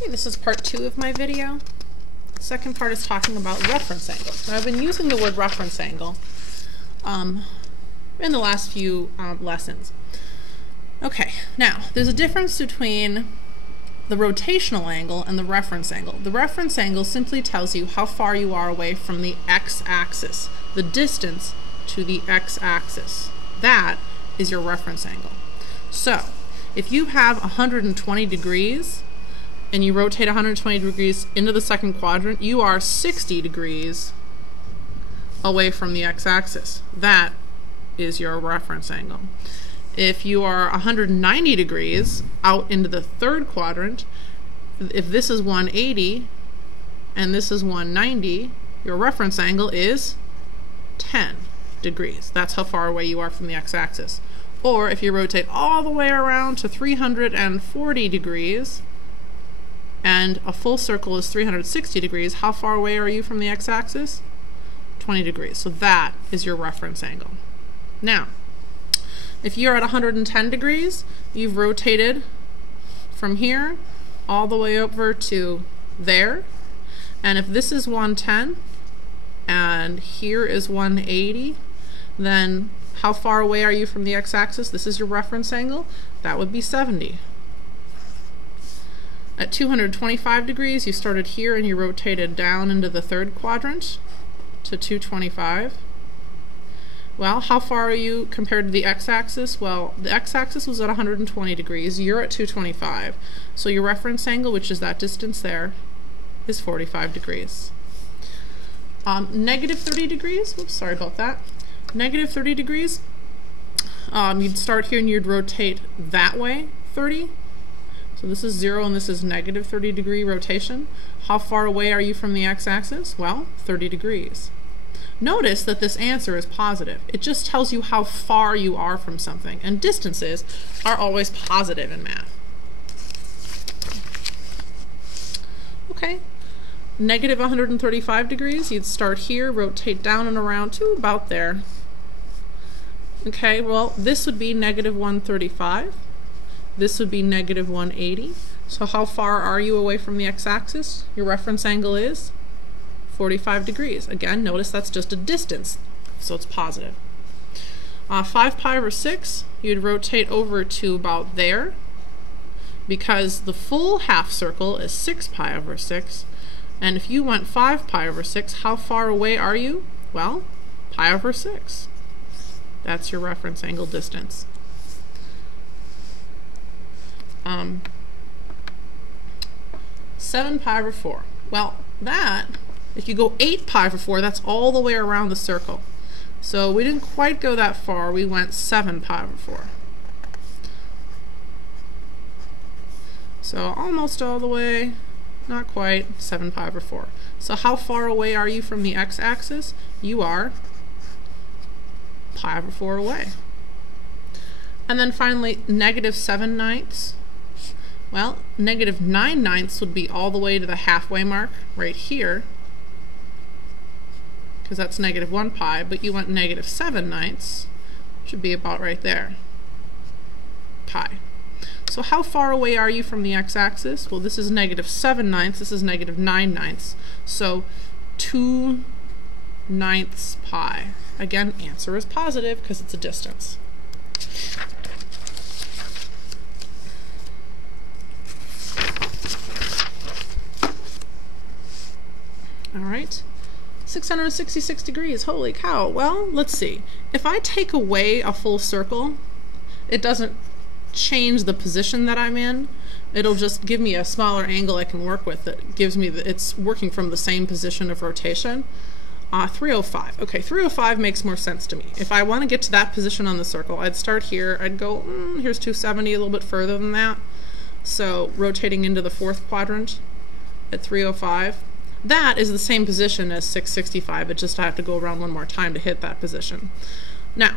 Okay, this is part 2 of my video. The second part is talking about reference angles. Now, I've been using the word reference angle in the last few lessons. Okay, now there's a difference between the rotational angle and the reference angle. The reference angle simply tells you how far you are away from the x-axis, the distance to the x-axis. That is your reference angle. So, if you have 120 degrees and you rotate 120 degrees into the second quadrant, you are 60 degrees away from the x-axis. That is your reference angle. If you are 190 degrees out into the third quadrant, if this is 180 and this is 190, your reference angle is 10 degrees. That's how far away you are from the x-axis. Or if you rotate all the way around to 340 degrees and a full circle is 360 degrees, how far away are you from the x-axis? 20 degrees. So that is your reference angle. Now, if you're at 110 degrees, you've rotated from here all the way over to there. And if this is 110 and here is 180, then how far away are you from the x-axis? This is your reference angle. That would be 70. At 225 degrees, you started here and you rotated down into the third quadrant to 225. Well, how far are you compared to the x-axis? Well, the x-axis was at 120 degrees. You're at 225. So your reference angle, which is that distance there, is 45 degrees. Negative 30 degrees, oops, sorry about that. Negative 30 degrees, you'd start here and you'd rotate that way 30. So this is 0 and this is negative 30 degree rotation. How far away are you from the x-axis? Well, 30 degrees. Notice that this answer is positive. It just tells you how far you are from something, and distances are always positive in math. Okay, negative 135 degrees, you'd start here, rotate down and around to about there. Okay, well, this would be negative 135. This would be negative 180. So how far are you away from the x-axis? Your reference angle is 45 degrees. Again, notice that's just a distance, so it's positive. 5 pi over 6, you'd rotate over to about there, because the full half circle is 6 pi over 6. And if you went 5 pi over 6, how far away are you? Well, pi over 6. That's your reference angle distance. 7 pi over 4. Well, that, if you go 8 pi over 4, that's all the way around the circle. So we didn't quite go that far. We went 7 pi over 4. So almost all the way, not quite, 7 pi over 4. So how far away are you from the x-axis? You are pi over 4 away. And then finally, negative 7/9. Well, negative 9/9 would be all the way to the halfway mark right here, because that's negative 1 pi, but you want negative 7/9, should be about right there, pi. So how far away are you from the x-axis? Well, this is negative 7/9, this is negative 9/9, so 2/9 pi. Again, answer is positive because it's a distance. All right, 666 degrees, holy cow. Well, let's see. If I take away a full circle, it doesn't change the position that I'm in. It'll just give me a smaller angle I can work with that gives me it's working from the same position of rotation. 305. Okay, 305 makes more sense to me. If I want to get to that position on the circle, I'd start here. I'd go, here's 270, a little bit further than that. So rotating into the fourth quadrant at 305. That is the same position as 665, but just I have to go around one more time to hit that position. Now,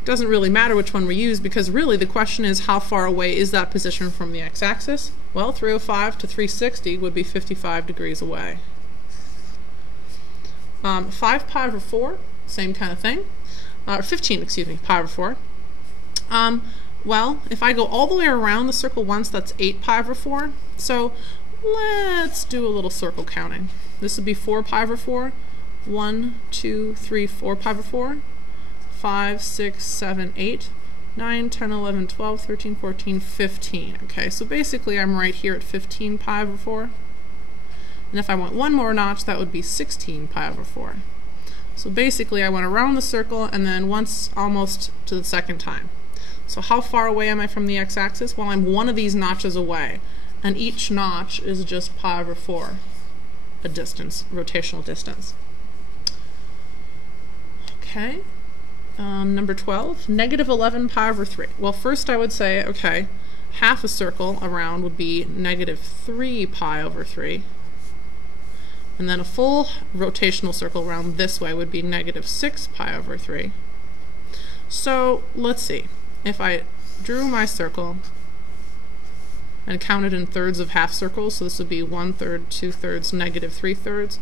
it doesn't really matter which one we use, because really the question is how far away is that position from the x-axis? Well, 305 to 360 would be 55 degrees away. 5 pi over 4, same kind of thing. 15, excuse me, pi over 4. Well, if I go all the way around the circle once, that's 8 pi over 4. So let's do a little circle counting. This would be 4 pi over 4. 1, 2, 3, 4 pi over 4. 5, 6, 7, 8, 9, 10, 11, 12, 13, 14, 15. Okay, so basically I'm right here at 15 pi over 4. And if I want one more notch, that would be 16 pi over 4. So basically I went around the circle and then once almost to the second time. So how far away am I from the x-axis? Well, I'm one of these notches away, and each notch is just pi over 4, a distance, rotational distance. Okay, number 12, negative 11 pi over 3. Well, first I would say, okay, half a circle around would be negative 3 pi over 3. And then a full rotational circle around this way would be negative 6 pi over 3. So let's see. If I drew my circle and counted in thirds of half circles, so this would be 1/3, 2/3, negative 3/3,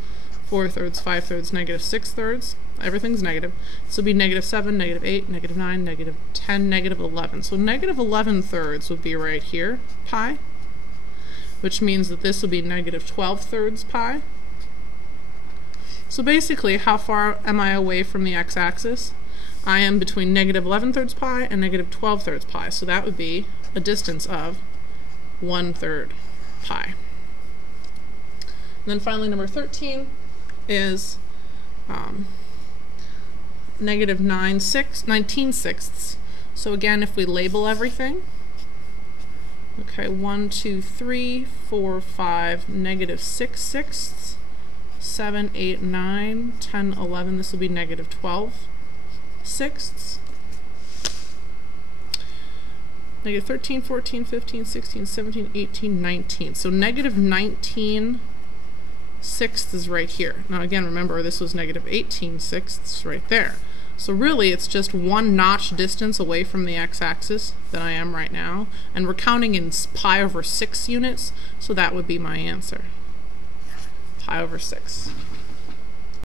4/3, 5/3, negative 6/3. Everything's negative. So it would be negative 7, negative 8, negative 9, negative 10, negative 11. So negative 11/3 would be right here, pi, which means that this would be negative 12/3 pi. So basically, how far am I away from the x-axis? I am between negative 11/3 pi and negative 12/3 pi, so that would be a distance of 1/3 pi. And then finally, number 13 is negative 19 sixths. So again, if we label everything, okay, 1, 2, 3, 4, 5, negative 6 sixths, 7, 8, 9, 10, 11, this will be negative 12 sixths. Negative 13, 14, 15, 16, 17, 18, 19. So negative 19 sixths is right here. Now again, remember this was negative 18 sixths right there. So really it's just one notch distance away from the x-axis that I am right now. And we're counting in pi over 6 units, so that would be my answer. Pi over 6.